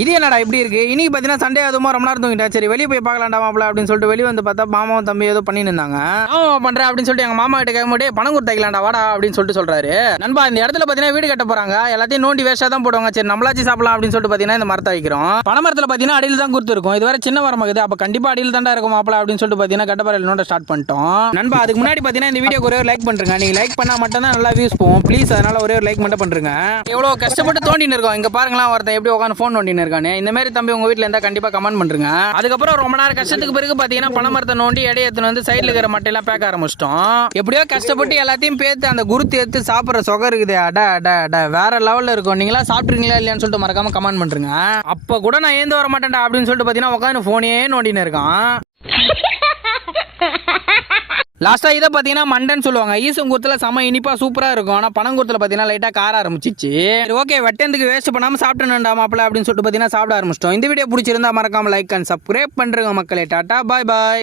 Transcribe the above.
இது என்னடா இப்படி இருக்கு? இன்னைக்கு பார்த்தீங்கன்னா சண்டே அதுவும் ரொம்ப நேரம் தூங்கிட்டேன். சரி வெளியே போய் பார்க்கலாம்டா மாப்பிள அப்படின்னு சொல்லிட்டு வெளியே வந்து பார்த்தா மாமாவும் தம்பி ஏதோ பண்ணிட்டு இருந்தாங்க. பண்றேன் அப்படின்னு சொல்லிட்டு எங்க மாமா கிட்ட கேட்கும்போது பணம் கொடுத்தாக்கலாம்டா வாடா அப்படின்னு சொல்லிட்டு சொல்றாரு. நண்பா இந்த இடத்துல பார்த்தீங்கன்னா வீடு கட்ட போறாங்க. எல்லாத்தையும் நோண்டி வேஸ்டா தான் போடுவாங்க. சரி நம்மளாச்சும் சாப்பிடலாம் அப்படின்னு சொல்லிட்டு பார்த்தீங்கன்னா இந்த மரத்தை வைக்கிறோம். பனைமரத்தில் பார்த்தீங்கன்னா அடியில் தான் கொடுத்துருக்கும். இது வேற சின்ன மரம் இருக்குது. அப்போ கண்டிப்பா அடியில் தாண்டா இருக்கும் மாப்பிள அப்படின்னு சொல்லிட்டு பார்த்தீங்கன்னா கட்டப்பறையில் நோண்ட ஸ்டார்ட் பண்ணிட்டோம். நண்பா அதுக்கு முன்னாடி பார்த்தீங்கன்னா இந்த வீடியோக்கு ஒரே ஒரு லைக் பண்ணுங்க. நீங்க லைக் பண்ணா மட்டும் தான் நல்லா வியூஸ் போகும். ப்ளீஸ் அதனால ஒரே ஒரு லைக் மட்டும் பண்ணுங்க. எவ்வளோ கஷ்டப்பட்டு தோண்டின்னு இருக்கோம். இங்க பாருங்களா ஒருத்தன் எப்படி உட்காந்து ஃபோன் நோண்டின்னு இருக்கானே. இந்த மாதிரி தம்பி உங்க வீட்டில் இருந்தால் கண்டிப்பாக கமெண்ட் பண்ணுங்க. அதுக்கப்புறம் ரொம்ப நேரம் கஷ்டத்துக்கு பிறகு பார்த்தீங்கன்னா பனைமரத்தை நோண்டி இடையே எடுத்துன்னு வந்து சைடில் இருக்கிற மட்டையெல்லாம் பேக்க ஆரம்பிச்சிட்டோம். எப்படியோ கஷ்டப்பட்டு எல்லாத்தையும் பேத்து அந்த குருத்து எடுத்து சாப்பிட்ற சொகை இருக்குது. அட வேற லெவலில் இருக்கும். நீங்களா சாப்பிட்றீங்களா இல்லையான்னு சொல்லிட்டு மறக்காம கமெண்ட் பண்ணுங்க. அப்போ கூட நான் ஏந்து வர மாட்டேன்டா அப்படின்னு சொல்லிட்டு பார்த்தீங்கன்னா உட்காந்து ஃபோனே நோண்டின்னு இருக்கான். லாஸ்டா இதை பார்த்தீங்கன்னா மண்டன் சொல்லுவாங்க. ஈசங்குரத்தில் செம இனிப்பா சூப்பராக இருக்கும். ஆனால் பனங்குரத்தில் பார்த்தீங்கன்னா லைட்டாக கார ஆரம்பிச்சிச்சு. சரி ஓகே வெட்டத்துக்கு வேஸ்ட் பண்ணாமல் சாப்பிட்டுணுண்டா மாப்பிள அப்படின்னு சொல்லிட்டு பார்த்தீங்கன்னா சாப்பிட ஆரம்பிச்சிட்டோம். இந்த வீடியோ பிடிச்சிருந்தா மறக்காம லைக் அண்ட் சப்ஸ்கிரைப் பண்ணுறங்க மக்களே. டாட்டா பாய் பாய்.